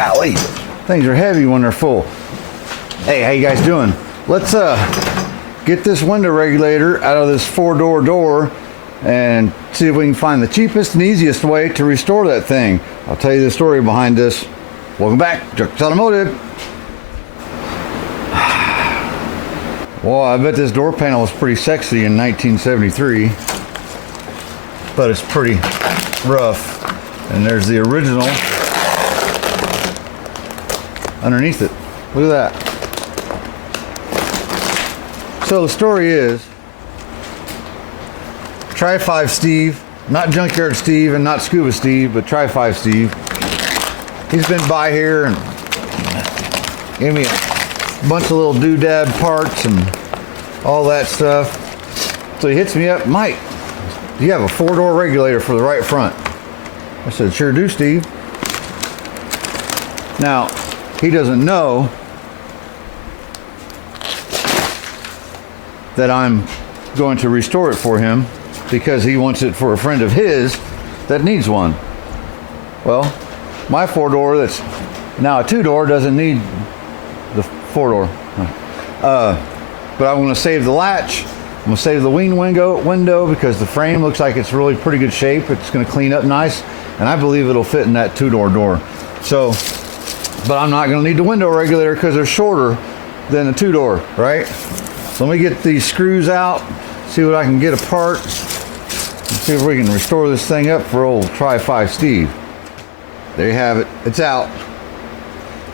Golly, things are heavy when they're full. Hey, how you guys doing? Let's get this window regulator out of this 4-door door and see if we can find the cheapest and easiest way to restore that thing. I'll tell you the story behind this. Welcome back, Junk's Automotive. Well, I bet this door panel was pretty sexy in 1973, but it's pretty rough. And there's the original underneath it. Look at that. So the story is, Try 5 Steve, not Junkyard Steve and not Scuba Steve, but Try 5 Steve. He's been by here and gave me a bunch of little doodad parts and all that stuff. So he hits me up, Mike, do you have a 4-door regulator for the right front? I said, sure do, Steve. Now, he doesn't know that I'm going to restore it for him because he wants it for a friend of his that needs one. Well, my 4-door that's now a 2-door doesn't need the 4-door. But I want to save the latch. I'm going to save the wing window because the frame looks like it's really pretty good shape. It's going to clean up nice, and I believe it'll fit in that 2-door door. So, but I'm not going to need the window regulator because they're shorter than the 2-door, right? So let me get these screws out, see what I can get apart, and see if we can restore this thing up for old Try 5 Steve. There you have it. It's out.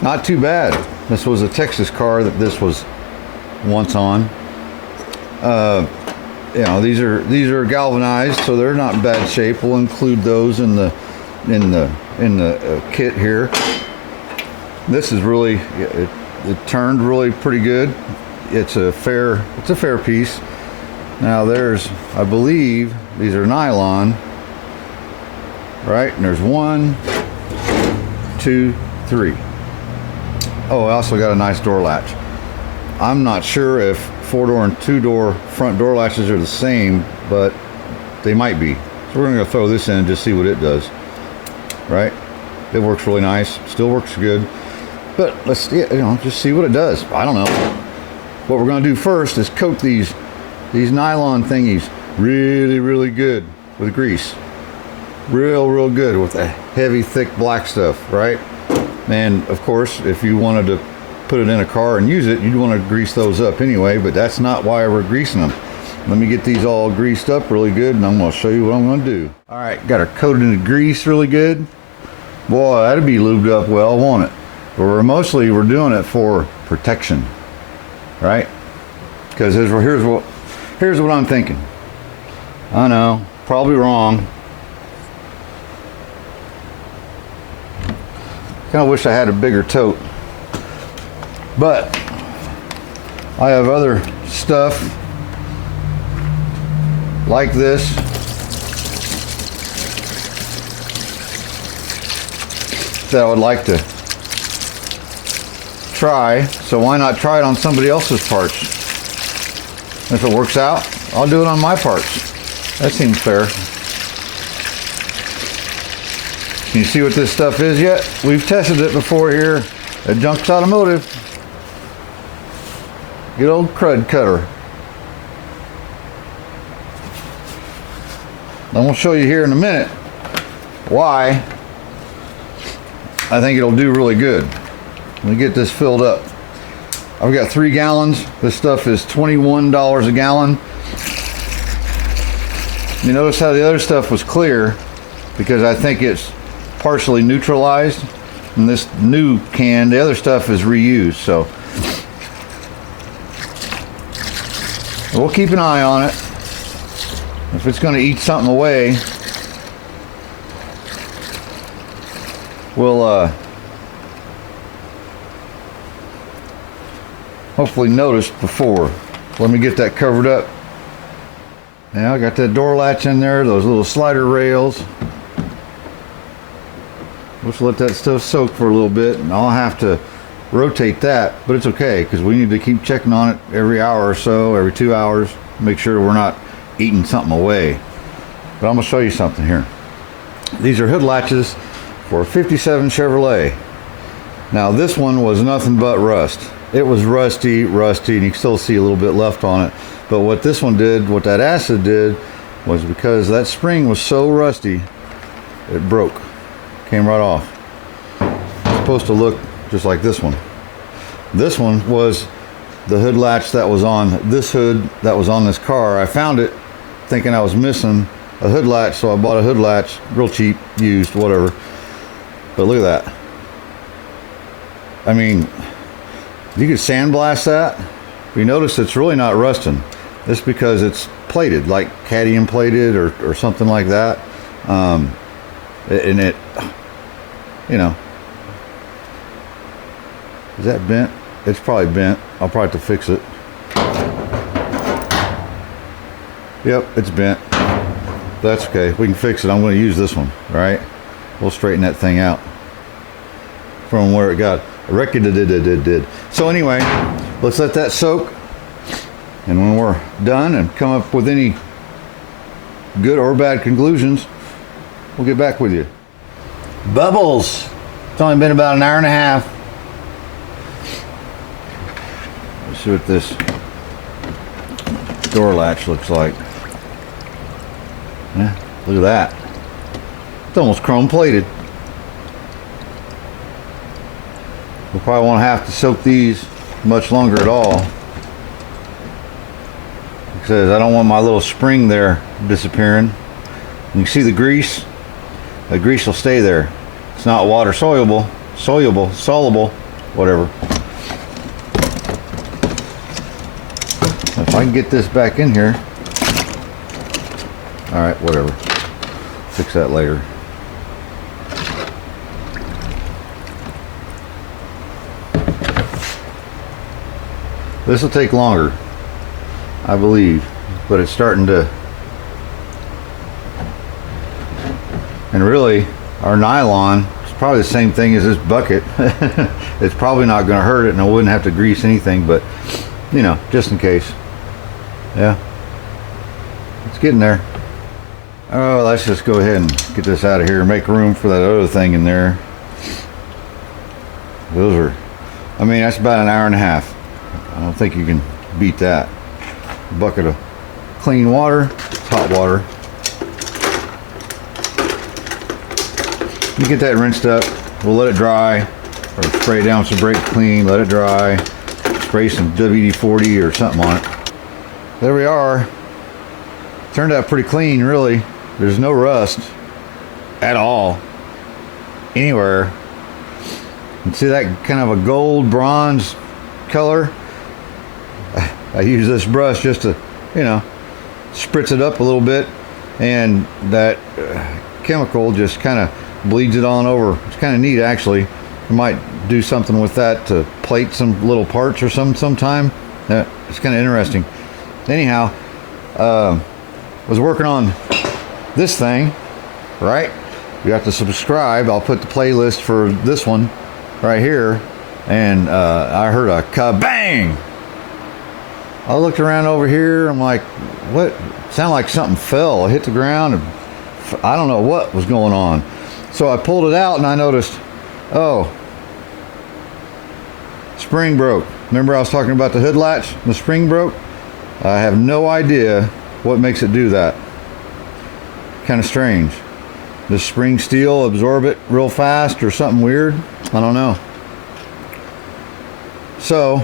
Not too bad. This was a Texas car that this was once on. You know, these are galvanized, so they're not in bad shape. We'll include those in the kit here. This is really it turned really pretty good. It's a fair piece. Now there's, I believe these are nylon, right? And there's 1, 2, 3. Oh, I also got a nice door latch. I'm not sure if 4-door and 2-door front door latches are the same, but they might be. So we're gonna throw this in and just see what it does. Right? It works really nice. Still works good. But let's just see what it does. I don't know. What we're gonna do first is coat these nylon thingies really good with grease. Real good with the heavy, thick black stuff, right? And of course, if you wanted to put it in a car and use it, you'd want to grease those up anyway, but that's not why we're greasing them. Let me get these all greased up really good, and I'm going to show you what I'm going to do. All right, got her coated in the grease really good. Boy, that'd be lubed up well, won't it? But we're doing it for protection, right? Because here's what I'm thinking. I know, probably wrong. Kind of wish I had a bigger tote, but I have other stuff like this that I would like to try, so why not try it on somebody else's parts? If it works out, I'll do it on my parts. That seems fair. Can you see what this stuff is yet? We've tested it before here at Junk's Automotive. Good old crud cutter. I'm going to show you here in a minute why I think it'll do really good. Let me get this filled up. I've got 3 gallons. This stuff is $21 a gallon. You notice how the other stuff was clear because I think it's partially neutralized. And this new can, the other stuff is reused, so we'll keep an eye on it. If it's going to eat something away, we'll hopefully notice before. Let me get that covered up. Now I got that door latch in there, those little slider rails. Let's let that stuff soak for a little bit, and I'll have to rotate that, but it's okay because we need to keep checking on it every hour or so, every 2 hours, make sure we're not eating something away. But I'm going to show you something here. These are hood latches for a 57 Chevrolet. Now this one was nothing but rust. It was rusty, and you can still see a little bit left on it. But what this one did, what that acid did, was because that spring was so rusty, it broke. Came right off. It's supposed to look just like this one. This one was the hood latch that was on this hood that was on this car. I found it thinking I was missing a hood latch, so I bought a hood latch, real cheap, used, whatever. But look at that. I mean, you could sandblast that. You notice it's really not rusting. It's because it's plated, like cadmium plated or something like that. And it, you know, is that bent? It's probably bent. I'll probably have to fix it. Yep, it's bent. That's okay. We can fix it. I'm going to use this one, right? We'll straighten that thing out from where it got. Did. So anyway, let's let that soak. And when we're done and come up with any good or bad conclusions, we'll get back with you. Bubbles. It's only been about an hour and a half. Let's see what this door latch looks like. Yeah, look at that. It's almost chrome plated. We'll probably won't have to soak these much longer at all, because I don't want my little spring there disappearing. You can see the grease. The grease will stay there. It's not water soluble, whatever. If I can get this back in here. All right, whatever. Fix that later. This will take longer, I believe, but it's starting to. And really, our nylon is probably the same thing as this bucket. It's probably not going to hurt it, and I wouldn't have to grease anything, but you know, just in case. Yeah, it's getting there. Oh, let's just go ahead and get this out of here and make room for that other thing in there. Those are, I mean, that's about an hour and a half. I don't think you can beat that. A bucket of clean water, hot water. You get that rinsed up, we'll let it dry, or spray down some brake clean, let it dry, spray some WD-40 or something on it. There we are. Turned out pretty clean, really. There's no rust at all anywhere. You see that kind of a gold bronze color? I use this brush just to, you know, spritz it up a little bit, and that chemical just kind of bleeds it on over. It's kind of neat, actually. You might do something with that to plate some little parts or sometime. It's kind of interesting. Anyhow, was working on this thing, right? You have to subscribe. I'll put the playlist for this one right here, and I heard a kabang. I looked around over here. I'm like, what? Sounded like something fell. I hit the ground, and I don't know what was going on. So I pulled it out, and I noticed, oh, spring broke. Remember I was talking about the hood latch? The spring broke. I have no idea what makes it do that. Kind of strange. Does spring steel absorb it real fast or something weird? I don't know. So,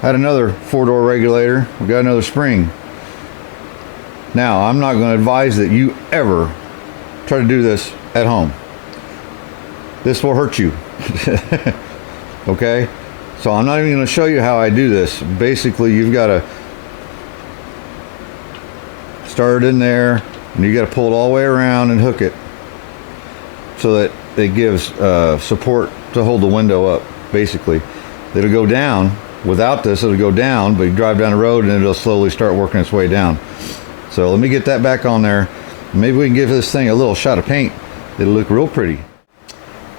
had another 4-door regulator. We got another spring. Now, I'm not going to advise that you ever try to do this at home. This will hurt you. Okay? So I'm not even going to show you how I do this. Basically, you've got to start it in there, and you got to pull it all the way around and hook it so that it gives support to hold the window up. Basically, it'll go down. Without this, it'll go down, but you drive down the road and it'll slowly start working its way down. So let me get that back on there. Maybe we can give this thing a little shot of paint. It'll look real pretty.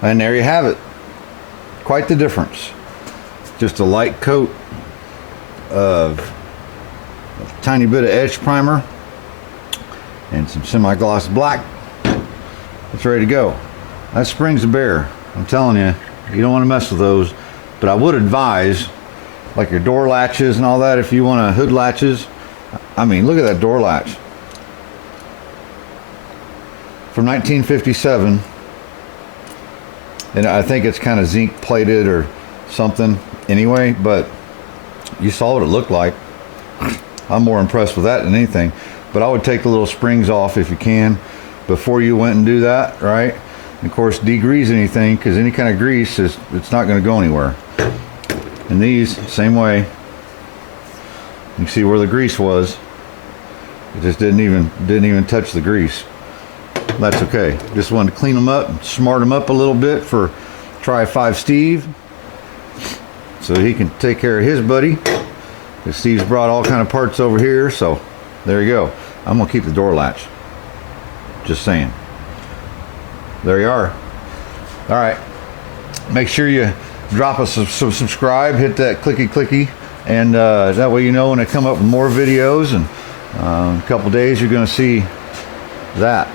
And there you have it. Quite the difference. Just a light coat of a tiny bit of edge primer and some semi-gloss black. It's ready to go. That spring's a bear. I'm telling you, You don't want to mess with those. But I would advise, like your door latches and all that, if you want to hood latches. I mean, look at that door latch. From 1957. And I think it's kind of zinc plated or something anyway, but you saw what it looked like. I'm more impressed with that than anything. But I would take the little springs off if you can before you went and do that, right? And of course, degrease anything, because any kind of grease it's not going to go anywhere. And these, same way. You can see where the grease was. It just didn't even touch the grease. That's okay. Just wanted to clean them up and smart them up a little bit for Try 5 Steve, so he can take care of his buddy. Because Steve's brought all kind of parts over here, so there you go. I'm gonna keep the door latch. Just saying. There you are. All right. Make sure you drop us a subscribe, hit that clicky, and that way you know when I come up with more videos. And in a couple days, you're gonna see that.